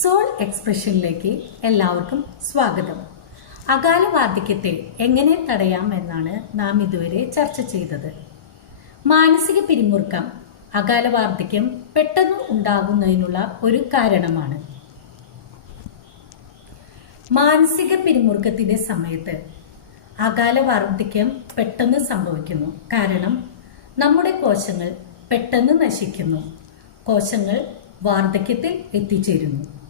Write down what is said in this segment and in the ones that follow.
Soul എക്സ്പ്രഷനിലേക്ക് എല്ലാവർക്കും സ്വാഗതം. അകാല വാർദ്ധക്യത്തെ എങ്ങനെ തടയാം എന്നാണ് നാം ഇതുവരെ ചർച്ച ചെയ്തത്. മാനസിക പിരിമുറുക്കം അകാല വാർദ്ധക്യം പെട്ടെന്ന് ഉണ്ടാകുന്നതിനുള്ള ഒരു കാരണമാണ്. മാനസിക പിരിമുറുക്കത്തിന്റെ സമയത്ത് അകാല വാർദ്ധക്യം പെട്ടെന്ന് സംഭവിക്കുന്നു. കാരണം നമ്മുടെ കോശങ്ങൾ പെട്ടെന്ന് നശിക്കുന്നു. കോശങ്ങൾ വാർദ്ധക്യത്തിൽ എത്തിച്ചേരുന്നു.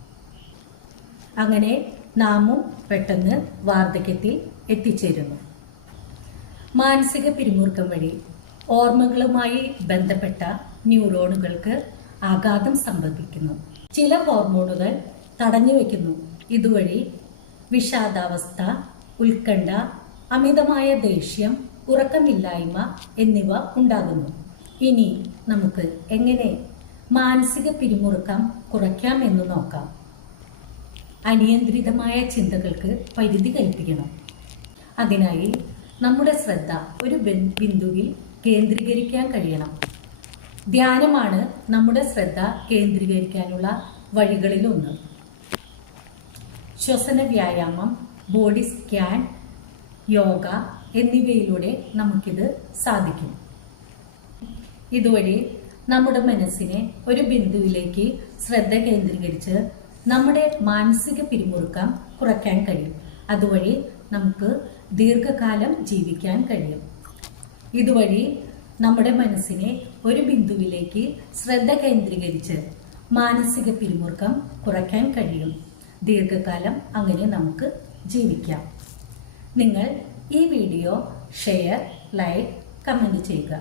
അങ്ങനെ നാമും പെട്ടെന്ന് വാർദ്ധക്യത്തിൽ എത്തിച്ചേരുന്നു. മാനസിക പിരിമുറുക്കം വഴി ഓർമ്മകളുമായി ബന്ധപ്പെട്ട ന്യൂറോണുകൾക്ക് ആഘാതം സംഭവിക്കുന്നു. ചില ഹോർമോണുകൾ തടഞ്ഞു വയ്ക്കുന്നു ഇതുവഴി വിഷാദാവസ്ഥ ഉത്കണ്ഠ അമിതമായ ദേഷ്യം ഉറക്കമില്ലായ്മ എന്നിവ ഉണ്ടാകുന്നു. ഇനി നമുക്ക് എങ്ങനെ മാനസിക പിരിമുറുക്കം കുറയ്ക്കാം എന്ന് നോക്കാം. അനിയന്ത്രിതമായ ചിന്തകൾക്ക് പരിധി കൽപ്പിക്കണം. അതിനായി നമ്മുടെ ശ്രദ്ധ ഒരു ബിന്ദുവിൽ കേന്ദ്രീകരിക്കാൻ കഴിയണം. ധ്യാനമാണ് നമ്മുടെ ശ്രദ്ധ കേന്ദ്രീകരിക്കാനുള്ള വഴികളിലൊന്ന്. ശ്വസന വ്യായാമം ബോഡി സ്കാൻ യോഗ എന്നിവയിലൂടെ നമുക്കിത് സാധിക്കും. ഇതുവഴി നമ്മുടെ മനസ്സിനെ ഒരു ബിന്ദുവിലേക്ക് ശ്രദ്ധ കേന്ദ്രീകരിച്ച് നമ്മുടെ മാനസിക പിരിമുറുക്കം കുറയ്ക്കാൻ കഴിയും. അതുവഴി നമുക്ക് ദീർഘകാലം ജീവിക്കാൻ കഴിയും. ഇതുവഴി നമ്മുടെ മനസ്സിനെ ഒരു ബിന്ദുവിലേക്ക് ശ്രദ്ധ കേന്ദ്രീകരിച്ച് മാനസിക പിരിമുറുക്കം കുറയ്ക്കാൻ കഴിയും. ദീർഘകാലം അങ്ങനെ നമുക്ക് ജീവിക്കാം. നിങ്ങൾ ഈ വീഡിയോ ഷെയർ ലൈക്ക് കമന്റ് ചെയ്യുക.